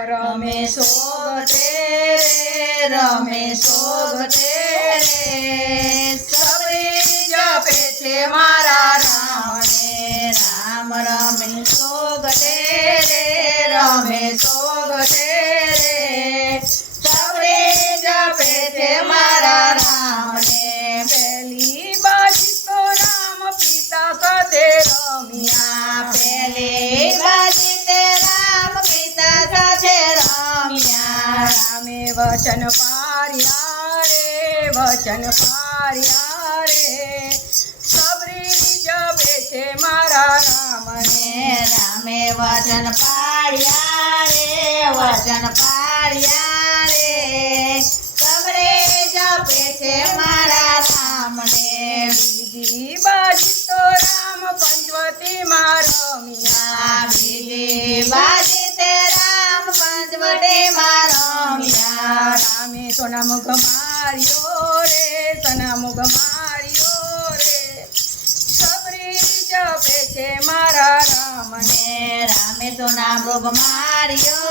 રમે સોગટે રે રમે સોગટે રે સબરી જપે છે મારા રામને રામ રમે સોગટે રે રમે સોગટે રે સબરી જપે છે મારા રામને પેલી બાજી તો રામ પિતા સાથે રમ્યા પેલી બાજી તે રામ પિતા સાથે રમ્યા રામે વચન પાર્યા રે વચન પાર્યા રે સબરી જપે છે મારા રામને રામે વચન પાડ્યા રે વચન પાડ્યા રે સબરી જપે છે મારા રામને બીજી બાજી તો રામ પંચવટીમાં રમ્યા બીજી બાજી તે રામ પંચવટીમાં રમ્યા રામે સોના મુખ માર્યો રે સોના મુખ માર્યો રે સબરી જપે છે મારા રામને રામે સોના મુખ માર્યો